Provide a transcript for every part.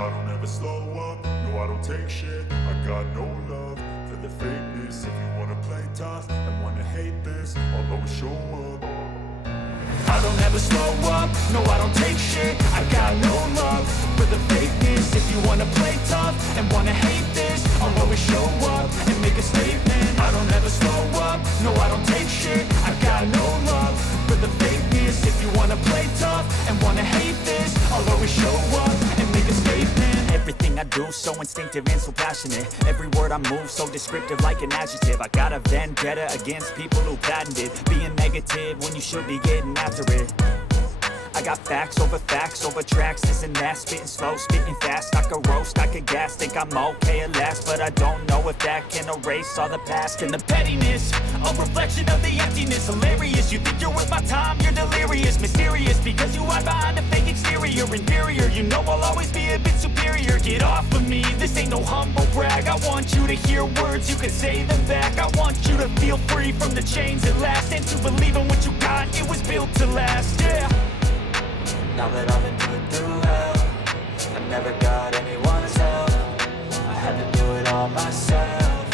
I don't ever slow up, no I don't take shit. I got no love for the fakeness. If you wanna play tough and wanna hate this, I'll always show up. I don't ever slow up, no I don't take shit. I got no love for the fakeness. If you wanna play tough and wanna hate this, I'll always show up and make a statement. I don't ever slow up, no I don't take shit. I got no love for the fakeness. If you wanna play tough and wanna hate this, I'll always show up and make a statement. Everything I do so instinctive and so passionate. Every word I move so descriptive like an adjective. I got a vendetta against people who patented being negative when you should be getting after it. I got facts over tracks, this and that. Spitting slow, spitting fast. I could roast, I could gas. Think I'm okay at last, but I don't know if that can erase all the past. And the pettiness, a reflection of the emptiness. Hilarious, you think you're worth my time, you're delirious. Mysterious, because you hide behind a fake exterior. Inferior, you know I'll always be a bit superior. Get off of me, this ain't no humble brag. I want you to hear words, you can say them back. I want you to feel free from the chains at last, and to believe in what you got, it was built to last, yeah. Now that I've been put through hell, I never got anyone's help. I had to do it all myself.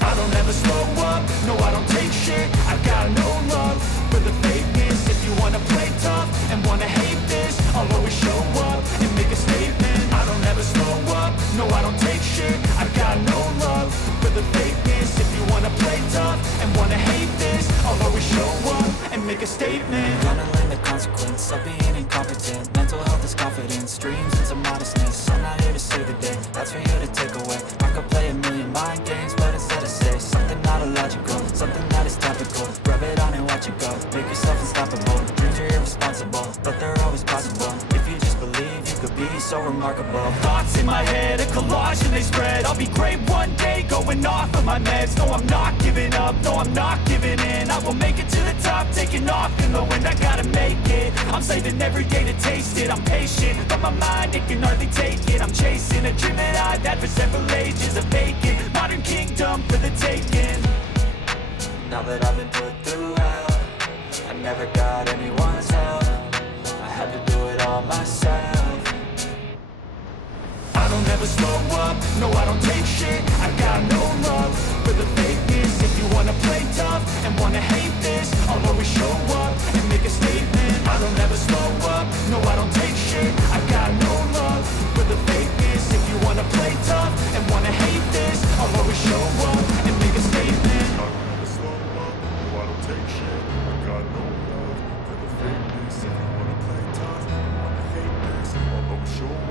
I don't ever slow up, no I don't take shit. I got no love for the fakeness. If you wanna play tough and wanna hate this, I'll always show up and make a statement. I don't ever slow up, no I don't take shit. I got no love for the fakeness. If you wanna play tough and wanna hate this, I'll always show up and make a statement. Gonna learn the consequence of being incompetent. Mental health is confidence, dreams into modestness. I'm not here to save the day, that's for you to take away. I could play a million mind games, but instead I say something not illogical, something that is topical. Rub it on and watch it go, make yourself unstoppable. Dreams are irresponsible, but they're always possible. If you just believe, you could be so remarkable. Thoughts in my head, a collage and they spread. I'll be great one day, going off of my meds. No, I'm not giving up, no, I'm not giving in. I will make it to the top, taking off in the wind. I gotta make it, I'm saving every day to taste it. I'm patient, but my mind, it can hardly take it. I'm chasing a dream that I've had for several ages. A vacant, modern kingdom for the taking. Now that I've been put through hell, I never got anyone's help. I had to do it all myself. I don't ever slow up, no I don't take shit. I got no love for the fakeness. If you wanna play tough and wanna hate this, I'll always show up and make a statement. I don't ever slow up, no I don't take shit. I got no love for the fakeness. If you wanna play tough and wanna hate this, I'll always show up and make a statement. I don't ever slow up, no I don't take shit. I got no love for the fakeness. If you wanna play tough and wanna hate this, I'll always show up.